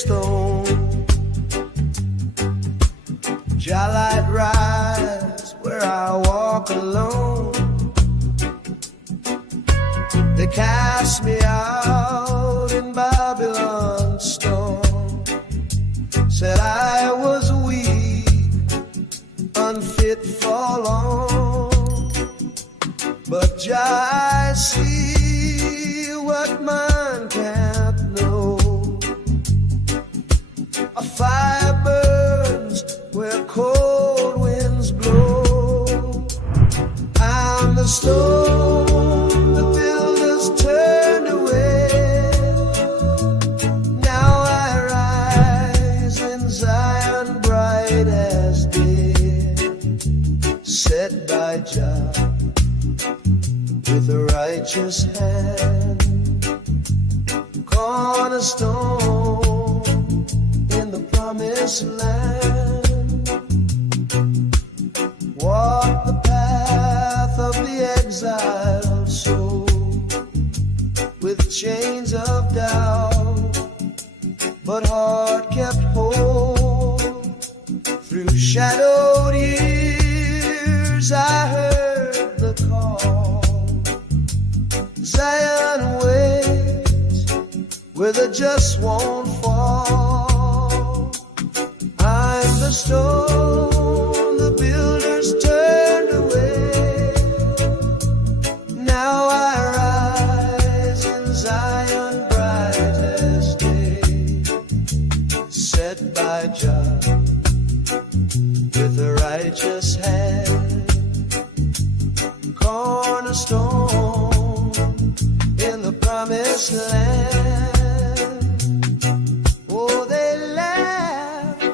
stone. Jawlight rise where I walk alone. They cast me out in Babylon's storm. Said I was weak, unfit for long. But Jah, I see what man can't know. A fire burns where cold winds blow. I'm the stone the builders turned away. Now I rise in Zion bright as day, set by Jah with a righteous hand, cornerstone in the promised land. Walk the path of the exiled soul with chains of doubt, but heart kept whole. Through shadowed years I heard the call. Zion waits where the just won't fall. I'm the stone the builders turned away. Now I rise in Zion bright as day, set by Jah with a righteous hand, cornerstone in the promised land. Oh, they laughed,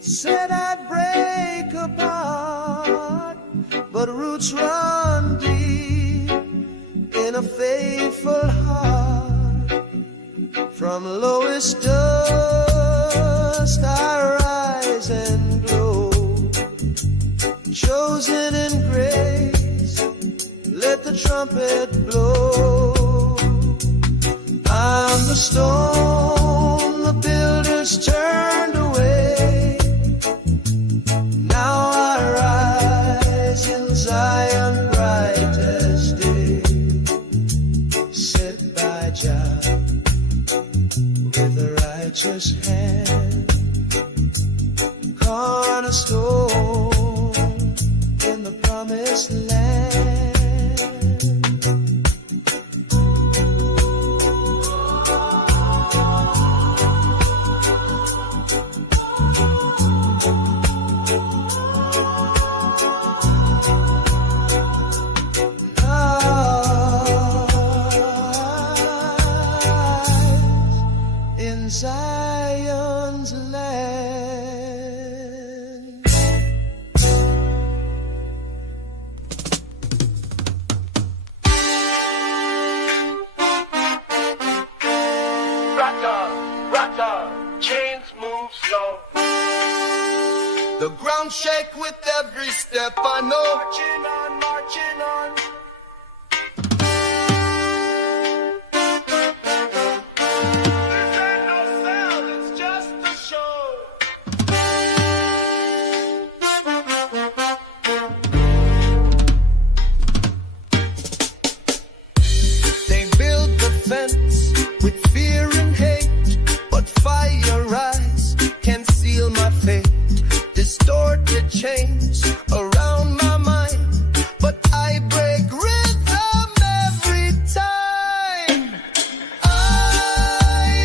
said I'd break apart, but roots run deep in a faithful heart. From lowest dust I rise and glow, chosen in grace, let the trumpet blow. I'm the stone the builders turned away. Now I rise in Zion bright as day, set by Jah with a righteous hand, cornerstone in the promised land. Zion's land. Rata, chains move slow. The ground shake with every step I know. Marching on, marching on. With fear and hate, but fire rise can seal my fate. Distorted chains around my mind, but I break rhythm every time. I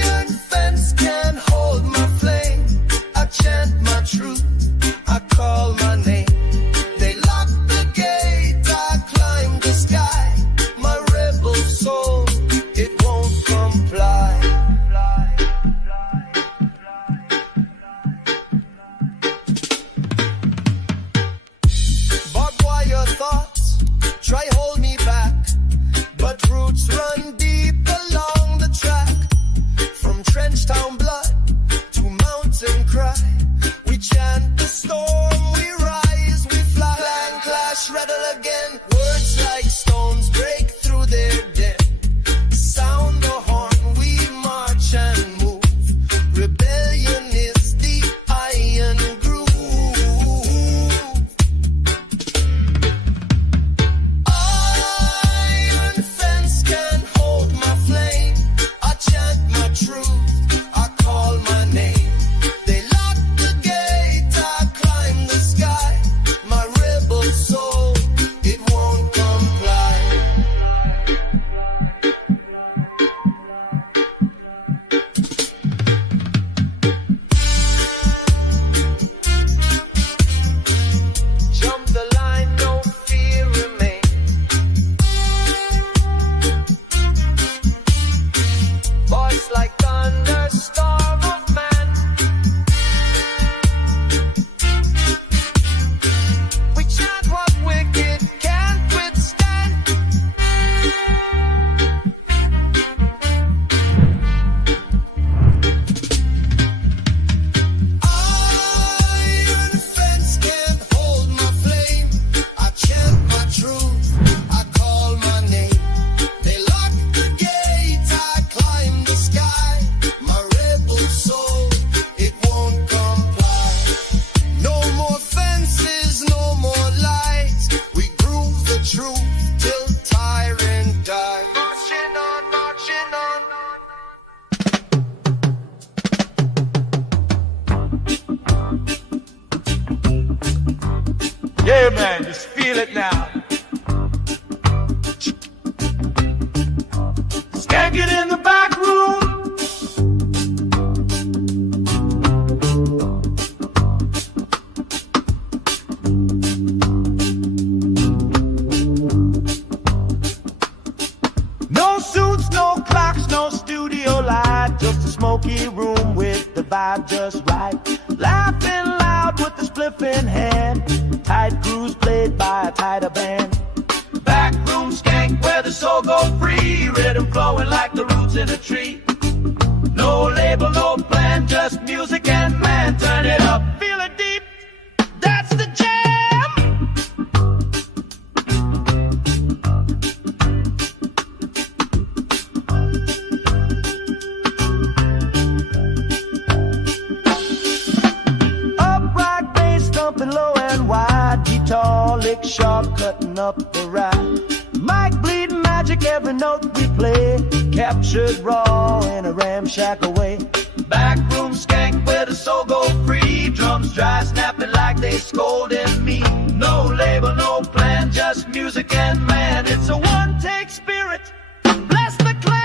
it now. Skanking in the back room. No suits, no clocks, no studio light, just a smoky room with the vibe just right. Laughing loud with the spliff in hand, tight grooves played by a tighter band. Backroom skank where the soul go free, rhythm flowing like the roots in a tree. No label, no plan, just music and man. Turn it up, feel it deep, that's the jam. Upright bass thumping low and wide, guitar lick sharp cutting up the ride. Mic bleed magic every note we play, captured raw in a ramshackle way. Backroom skank where the soul go free, drums dry snapping like they scolding me. No label, no plan, just music and man. It's a one-take spirit, bless the clan.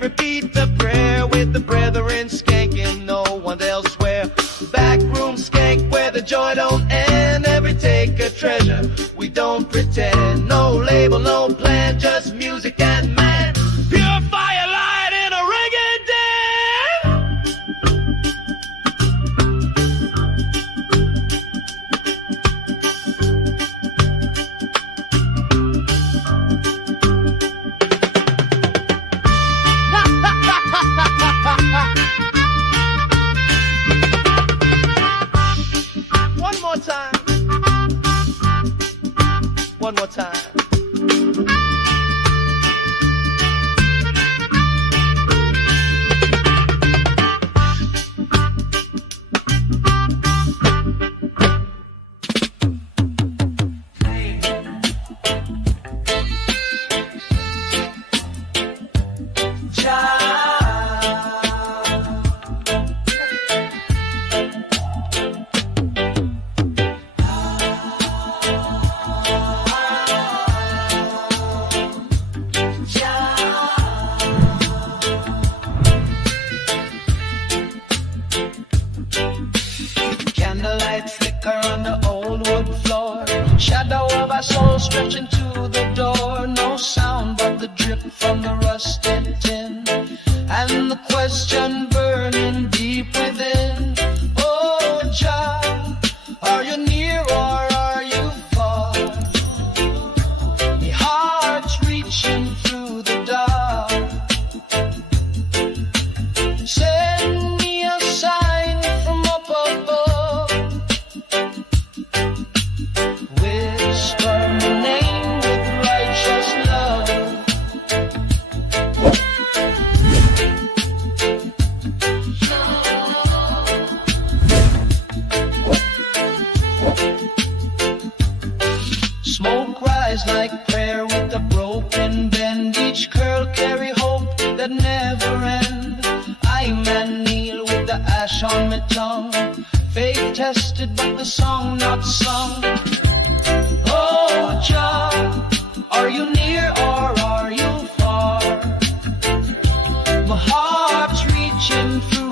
Repeat the prayer with the brethren skanking, no one elsewhere. Backroom skank where the joy don't end. Every take a treasure, we don't pretend. No label, no plan, just music and man. Pure firelight in a reggae One more time. One more time. Shadow of our soul stretching to the door. No sound but the drip from the rusted tin, and the question burning deep within. Oh Jah, are you near or are you far? My heart's reaching through the dark. Send me a sign from up above. Whisper my name with righteous love. Smoke rise like prayer with a broken bend. Each curl carry hope that never end. I man kneel with the ash on my tongue. Faith tested but the song not sung. Oh Jah, are you near or are you far? My heart's reaching through